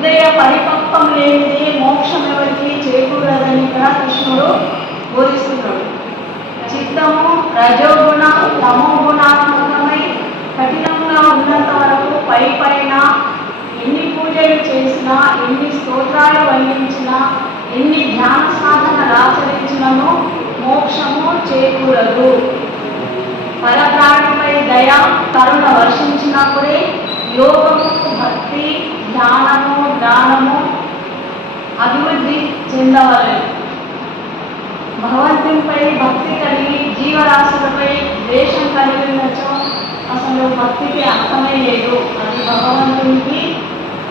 హృదయ పరిపక్వం లేనిది మోక్షం ఎవరికి చేకూరదని ఇక్కడ కృష్ణుడు బోధిస్తున్నాడు. చిత్తము రజోగుణ తమోగుణాత్మకమై కఠినంగా ఉన్నంత వరకు పై పైన ఎన్ని పూజలు చేసినా ఎన్ని స్తోత్రాలు వర్ణించినా ఎన్ని ధ్యాన సాధనలు ఆచరించినను మోక్షము చేకూరదు. పరప్రాణిపై దయ కరుణ వర్షించినప్పుడే యోగము భక్తి ధ్యానము దానము అభివృద్ధి చెందవలెను భగవంతునిపై భక్తి కలిగి జీవరాశులపై ద్వేషం కలిగి ఉన్నచో అసలు భక్తికి అర్థమే లేదు. అది భగవంతునికి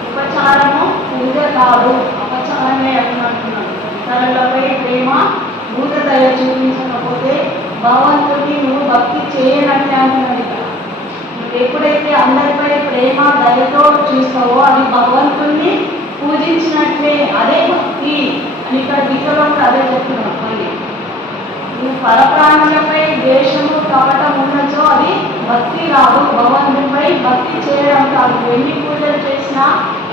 ఉపచారము పూజ కాదు అపచారమే అంటున్నాడు ఇతరులపై ప్రేమ భూత దయ చూపించకపోతే భగవంతుడికి నువ్వు భక్తి చేయనట్టే అంటున్నాను ఎప్పుడైతే అందరిపై ప్రేమ దయతో చూస్తావో అది భగవంతుణ్ణి పూజించినట్లే. అదే భక్తి అని ఇక్కడ గీతలో అదే చెప్తున్నాం మళ్ళీ నువ్వు పరప్రాణులపై ద్వేషము కపటం ఉండొచ్చో అది భక్తి కాదు భగవంతునిపై భక్తి చేయడం కాదు. ఎన్ని పూజలు చేసినా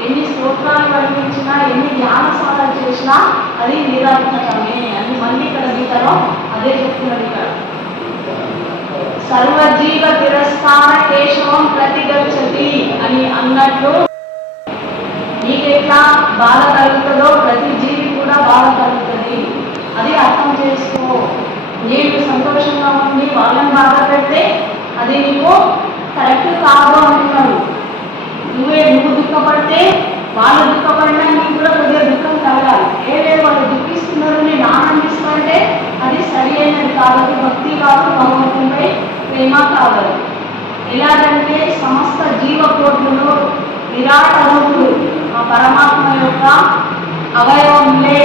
ఎన్ని స్తోత్రాలు కల్పించినా ఎన్ని ధ్యాన సాధన చేసినా అది నిరర్థకమే అని మళ్ళీ ఇక్కడ గీతలో అదే చెప్తున్నాడు ఇక్కడ. సర్వజీవ తిరస్కార కేశవం అని అన్నట్లు నీకెట్లా బాధ కలుగుతుందో ప్రతి జీవి కూడా బాధ కలుగుతుంది. అది అర్థం చేసుకో. నీకు సంతోషంగా ఉండి వాళ్ళని బాధ పెడితే అది నీకు కరెక్ట్ కాదు అంటున్నాడు నువ్వే నువ్వు దుఃఖపడితే వాళ్ళు దుఃఖపడినా నీకు కూడా కొద్దిగా దుఃఖం కలగాలి. ఏవే వాళ్ళు దుఃఖిస్తున్నారు నేను ఆనందిస్తుంటే అది సరి అయినది కాబట్టి భక్తి కాదు భగవంతునిపై ప్రేమ కావాలి. ఎలాగంటే సమస్త జీవకోట్లలో విరాట్ రూపుడు ఆ పరమాత్మ యొక్క అవయవంలే.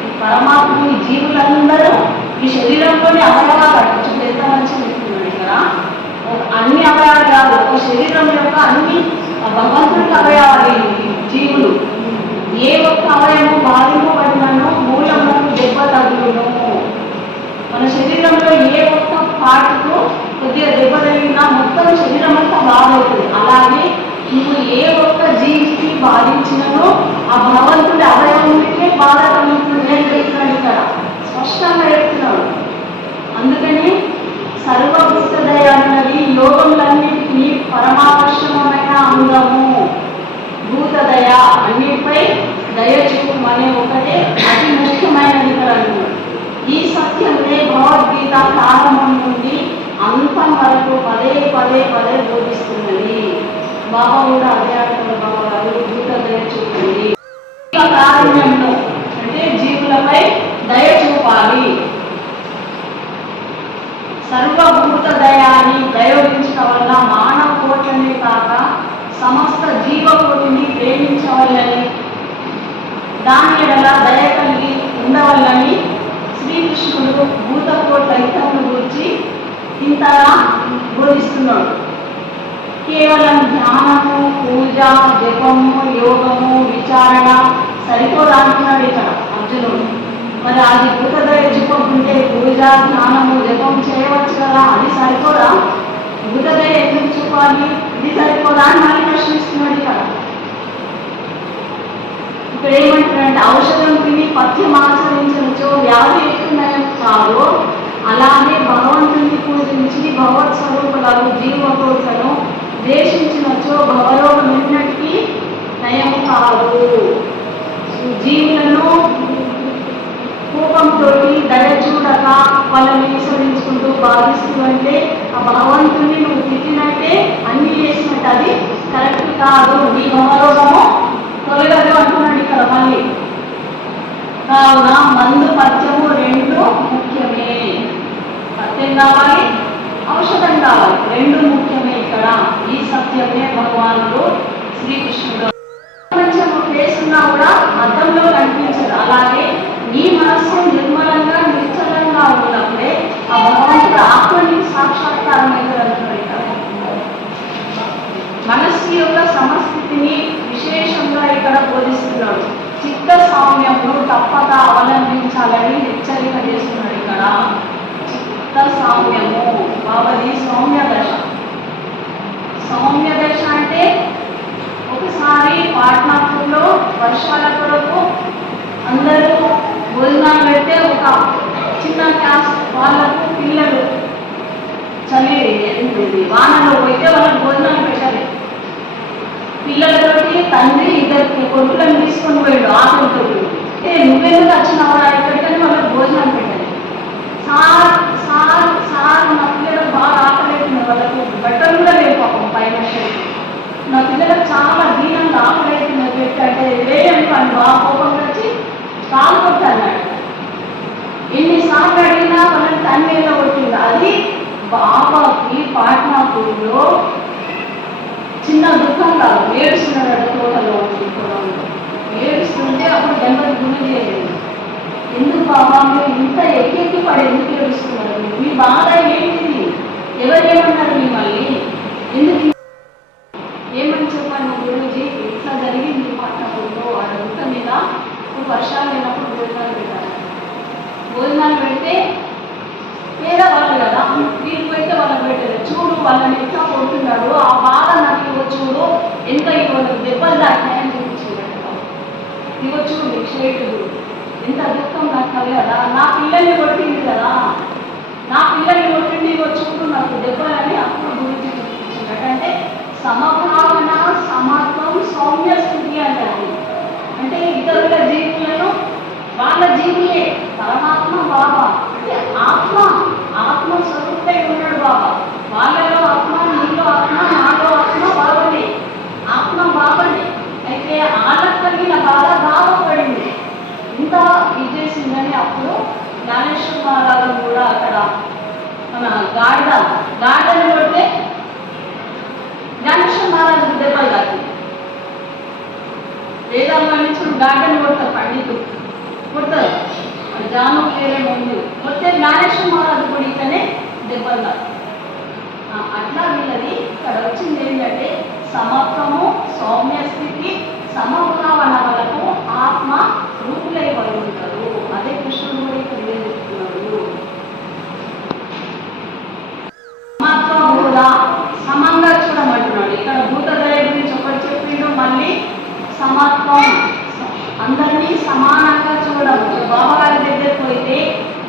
ఈ పరమాత్మని జీవులందరూ ఈ శరీరంలోని అవయవాలు కొంచెం ఎంత మంచిగా చెప్తున్నాడు ఇక్కడ ఒక- అన్ని అవయవాలు కాదు ఒక శరీరం యొక్క అన్ని ఆ భగవంతుడికి అవయవాలు ఈ జీవులు ఏ ఒక్క అవయవం బాధింపబడినను మూలములకు దెబ్బ తగులును మన శరీరంలో ఏ ఒక్క పార్ట్కు కొద్దిగా దెబ్బ తగిలినా మొత్తం శరీరం అంతా బాధవుతుంది అలాగే నువ్వు ఏ ఒక్క జీవికి బాధించినను ఆ భగవంతుడి అవయవానికి బాధ కలుగుతుంది అని చెప్తున్నాడు ఇక్కడ స్పష్టంగా చెప్తున్నాడు అందుకని సర్వభూతదయ అన్నది యోగములన్నిటికీ పరమావశ్యకమైన అంగము భూతదయ అన్నిటిపై దయ చూపం అనే ఒకటే అతి ముఖ్యమైనది ఇక్కడ అంటున్నాడు ఈ సత్యమే భగవద్గీత ప్రారంభం నుండి మనకు పదే పదే పదే బోధిస్తున్నది. బాబా కూడా అధ్యాత్మిక అంటున్నారు బాబా గారు భూత దయ చూపండి అంటే జీవులపై దయ చూపాలి. సర్వభూత దయాన్ని దయోగించడం వల్ల మానవ కోట్లనే కాక సమస్త జీవకోటిని ప్రేమించవల్లని దాని ఎడల దయ కలిగి ఉండవల్లని శ్రీకృష్ణుడు భూతకోట్ల హితమును గురించి ఇంతగా బోధిస్తున్నాడు. కేవలం ధ్యానము పూజ జపము యోగము విచారణ సరిపోదా అంటున్నాడు ఇక్కడ అర్జునుడు. మరి అది భూతదయ చూపకుంటే పూజ ధ్యానము జపం చేయవచ్చు కదా అది సరిపోదా? భూతదయ ఎందుకు చూపాలి ఇది సరిపోదా అని మళ్ళీ ప్రశ్నిస్తున్నాడు ఇక్కడ. ఇక్కడ ఏమంటారంటే ఔషధం తిని పథ్యం ఆచరించవచ్చు వ్యాధి ఎక్కువ కాదు అలానే భగవంతుని పూజించి భగవత్ స్వరూపులకు జీవకోసను ద్వేషించినచో భవరోగం ఎన్నటికీ నయం కాదు. జీవులను కోపంతో దయ చూడక వాళ్ళని విసరించుకుంటూ బాధిస్తూ అంటే ఆ భగవంతుని నువ్వు తిట్టినట్టే అన్ని చేసినట్టు అది కరెక్ట్ కాదు. నీ భవరోగము తొలగదు అంటున్నాడు ఇక్కడ మళ్ళీ. కావున మందు పద్యము కావాలి ఔషధం కావాలి రెండు ముఖ్యమే ఇక్కడ. ఈ సత్యమే భగవానుడు శ్రీకృష్ణుడు. ప్రపంచం పేసున్నా కూడా అర్థంలో కనిపించదు. అలాగే నీ మనస్సు నిర్మలంగా నిశ్చలంగా ఉన్నప్పుడే ఆ భగవంతుడు ఆత్మని సాక్షాత్కారం మనస్సు యొక్క సమస్థితిని విశేషంగా ఇక్కడ బోధిస్తున్నాడు. చిత్త సౌమ్యంను తప్పక అవలంబించాలని బాబాది సౌమ్య దశ సౌమ్య దశ అంటే ఒకసారి పాట్నాపూర్లో వర్షాల కొరకు అందరూ భోజనాలు పెడితే ఒక చిన్న క్లాస్ వాళ్ళకు పిల్లలు చలి వానలో పోయితే వాళ్ళకి భోజనాలు పెట్టాలి. పిల్లలతోటి తండ్రి ఇద్దరికి కొడుకులను తీసుకొని పోయాడు ఆకలితో నువ్వెందుకు వచ్చిన వాళ్ళు ఎక్కడికైనా వాళ్ళకి భోజనం పెట్టాలి. సార్ పిల్లలకు బాగా వాళ్ళకు బట్టలు కూడా పాపం పైన నా పిల్లలకు చాలా దీనంగా ఆకలేతుంది పెట్టంటే వేయం కానీ బాగా కోపం వచ్చి కాలు కొట్టాను ఎన్నిసార్లు అడిగినా వాళ్ళని మీద కొట్టింది అది బాబాకి పాట్నాపూర్లో చిన్న దుఃఖం కాదు ఏడుస్తున్నాడు తోటలో ఏడుస్తుంటే అప్పుడు దెబ్బలు గురి చేయలేదు ఎందుకు బాబా మీరు ఇంత ఎక్కెక్కి పడి ఎందుకు ఏడుస్తున్నారు మీ బాధ ఏంటిది ఎవరేమన్నారు మిమ్మల్ని? ఎందుకు ఏమని చెప్పాను? గురుజీ ఇట్లా జరిగింది పట్టణంలో ఆ దుఃఖం మీద వర్షాలు లేనప్పుడు భోజనాలు పెట్టాలి. భోజనాలు పెడితే పేదవాళ్ళు కదా వీళ్ళు పెడితే వాళ్ళకి పెట్టారు చూడు వాళ్ళని ఎట్లా కొడుతున్నారు ఆ బాధ నాకు ఇవ్వ చూడు. ఎంత ఇవ్వదు దెబ్బలు దాటినాయని చూపించాడు ఇవ్వ చూడు ఎంత దుఃఖం నాకు కలగదా నా పిల్లల్ని కొట్టింది కదా నా పిల్లల్ని కొట్టింది ఇవ్వ చూడు నాకు దెబ్బలని అప్పుడు గురించి చూపించాడు అంటే సమభావన సమత్వం సౌమ్య స్థితి అంటారు అంటే ఇతరుల జీవులను వాళ్ళ జీవులే. పరమాత్మ బాబా. అంటే ఆత్మ ఆత్మ స్వరూపై ఉన్నాడు బాబా. వాళ్ళలో ఆత్మ నీలో ఆత్మ నాలో ఆత్మ బాబనే ఆత్మ బాబనే అయితే వాళ్ళకు కలిగిన బాధ బాధపడింది ఇంత విజేసిందని అప్పుడు జ్ఞానేశ్వర మహారాజు కూడా అక్కడ మన గాడిద గాడిదని కొడితే జ్ఞానేశ్వర మహారాజు దెబ్బలు తాకింది వేదాలు పండించుకుని గార్డెన్ కొడతారు పండితులు కొడతారు మరి జాను పేరే ముందు కొడితే జ్ఞానేశ్వర మహారాజు కూడా ఇతనే దెబ్బలు తాకు ఆ, అట్లా వీళ్ళది ఇక్కడ వచ్చింది ఏంటంటే సమత్వము సౌమ్య స్థితి సమభావన వలకు ఆత్మ రూపులై వాళ్ళు ఉంటారు అదే కృష్ణుడు కూడా ఇక్కడ ఏం చెప్తున్నాడు సమత్వం కూడా సమంగా చూడమంటున్నాడు ఇక్కడ భూతదయ గురించి ఒకటి చెప్పిండు మళ్ళీ సమత్వం అందరికీ సమానంగా చూడడం బాబా దగ్గర పోయితే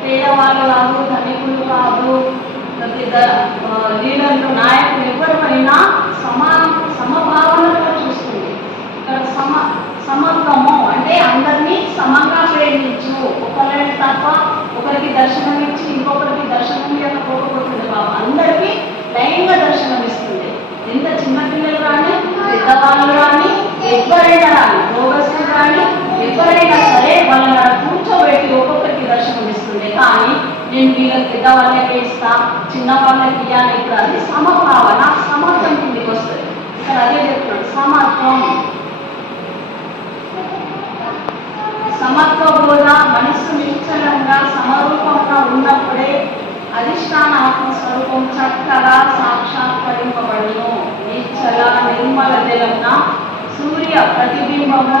పేదవాళ్ళు కాదు ధనికులు కాదు లీడర్లు నాయకులు ఎవరిపైనా సమా సమభావనతో చూస్తుంది. ఇక్కడ సమ సమత్వము అంటే అందరినీ సమంగా ప్రేమించు. ఒకరిని తప్ప ఒకరికి దర్శనం ఇచ్చి ఇంకొకరికి దర్శనం లేకపోకపోతుంది బాబా అందరికీ లైన్గా దర్శనం ఇస్తుంది ఎంత చిన్నపిల్లలు కానీ పెద్దవాళ్ళు కానీ ఎవరైనా కానీ రోగస్తులు కానీ ఎవరైనా సరే వాళ్ళని అక్కడ కూర్చోబెట్టి ఒక్కొక్కరికి దర్శనం ఇస్తుంది కానీ పెద్ద వీళ్ళకి ఇస్తా చిన్న వాళ్ళకి ఇవ్వాలి ఇప్పుడు అది సమభావన సమర్థం కిందికి వస్తుంది. ఇక్కడ అదే చెప్తున్నాడు సమత్వం సమత్వ బోధ మనస్సు నిశ్చలంగా సమరూపంగా ఉన్నప్పుడే అధిష్టాన ఆత్మస్వరూపం చక్కగా సాక్షాత్కరింపబడును. నిశ్చల నిర్మల జలమున సూర్య ప్రతిబింబము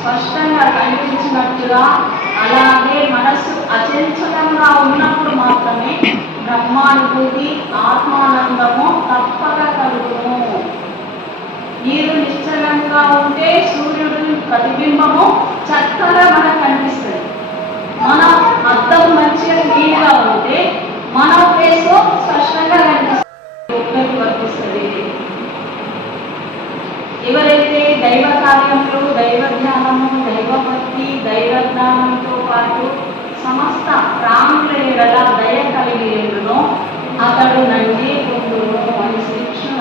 స్పష్టంగా కనిపించినట్టుగా అలాగే మనస్సు అచంచలంగా ఉన్నప్పుడు మాత్రమే బ్రహ్మానుభూతి ఆత్మానందము తప్పక కలుగును. నీరు నిశ్చలంగా ఉంటే సూర్యుడు ప్రతిబింబము చక్కగా మనకు కనిపిస్తుంది. మన అద్దం మంచిగా నీట్గా ఉంటే మన ఫేస్ స్పష్టంగా కనిపిస్తుంది. ఒక్కరికి వర్తిస్తుంది. ఎవరైతే దైవ కార్యములు దైవ దైవజ్ఞానంతో దైవ జ్ఞానంతో పాటు సమస్త ప్రాణుల ఎడల దయ కలిగి ఎందునో అతడు నంది పొందును అని శిక్షణ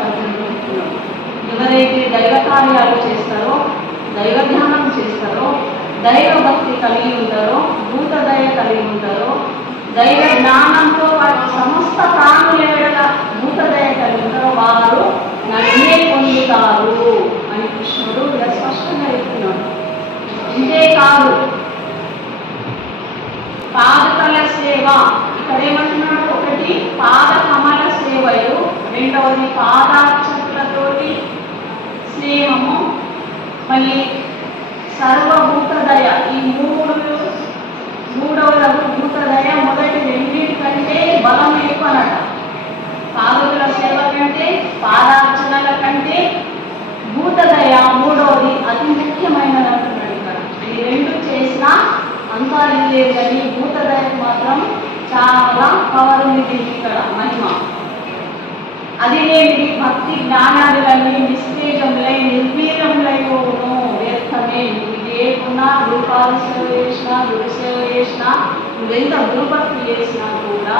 ఎవరైతే దైవ కార్యాలు చేస్తారో దైవ చేస్తారో దైవ భక్తి కలిగి ఉంటారో భూత దయ కలిగి ఉంటారో దైవ జ్ఞానంతో పాటు సమస్త ప్రాణుల ఎడల భూత దయ కలిగి ఉంటారో వారు నన్నే పొందుతారు అని కృష్ణుడు ఇలా స్పష్టంగా చెప్తున్నాడు ఇంతే కాదు పాదకల సేవ ఇక్కడ ఏమంటున్నాడు ఒకటి పాద కమల సేవలు రెండవది పాదాక్షతులతోటి స్నేహము. మళ్ళీ సర్వభూతదయ. ఈ మూడు మూడవల భూతదయ మొదటి రెండింటికంటే బలం ఎక్కువనట. పాదుల సేవ కంటే పాదార్చనల కంటే భూతదయ మూడవది అతి ముఖ్యమైనది అంటున్నాడు ఇక్కడ. ఈ రెండు చేసినా అంతా ఏం లేదు కానీ భూతదయ చాలా పవర్ ఉంది దీనికి ఇక్కడ మహిమ. అది లేని భక్తి జ్ఞానాదులన్నీ నిస్తేజములై నిర్వీర్యములైపోవును వ్యర్థమే. ఇది ఏకున్నా గురుపాద సేవ చేసినా గురు సేవ చేసినా నువ్వెంత గురుభక్తి చేసినా కూడా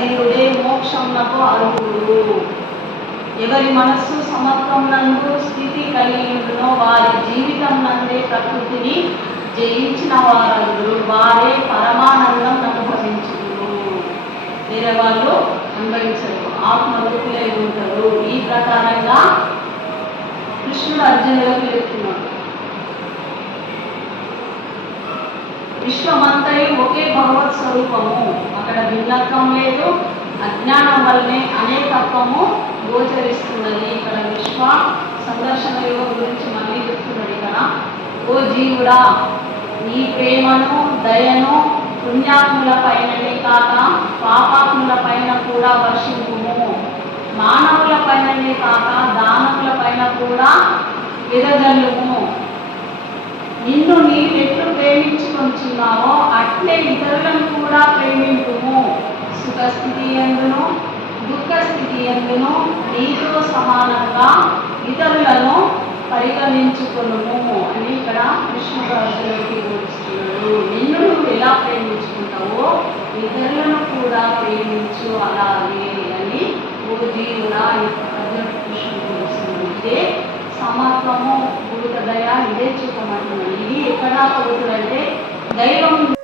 దేవుడే మోక్షమునకు అర్హుడు. ఎవరి మనస్సు సమత్వమునందు స్థితి కలిగినో వారి జీవితం నందే ప్రకృతిని జయించిన వారందరూ వారే పరమానందం అనుభవించును వేరే వాళ్ళు అనుభవించరు ఆత్మరూపులై ఉంటారు. ఈ ప్రకారంగా కృష్ణుడు అర్జునులకు చెప్తున్నాడు విశ్వమంతయు ఒకే భగవత్ స్వరూపము. అక్కడ భిన్నత్వం లేదు. అజ్ఞానం వల్లనే అనేకత్వము గోచరిస్తున్నది. ఇక్కడ విశ్వ సందర్శన యోగం గురించి మళ్ళీ చెప్తున్నాడు ఇక్కడ. ఓ జీవుడా నీ ప్రేమను దయను పుణ్యాత్ముల పైననే కాక పాపాత్ముల పైన కూడా వర్షింపుము. మానవుల పైననే కాక దానముల పైన కూడా విరజల్లుము. నిన్ను నీ ప్రేమించుకొంచున్నావో అట్లే ఇతరులను కూడా ప్రేమింపుము. సుఖస్థితి ఎందును దుఃఖస్థితి ఎందును నీతో సమానంగా ఇతరులను పరిగణించుకును అని ఇక్కడ కృష్ణరాజులకి బోధిస్తున్నాడు. నిన్ను నువ్వు ఎలా ప్రేమించుకుంటావో ఇతరులను కూడా ప్రేమించు అలాగే అని ఓ జీవుడా కృష్ణ కృష్ణుడు ఇదే సమత్వము. దయ ఇదే చూపమంటున్నాడు ఇది ఎక్కడ దైవం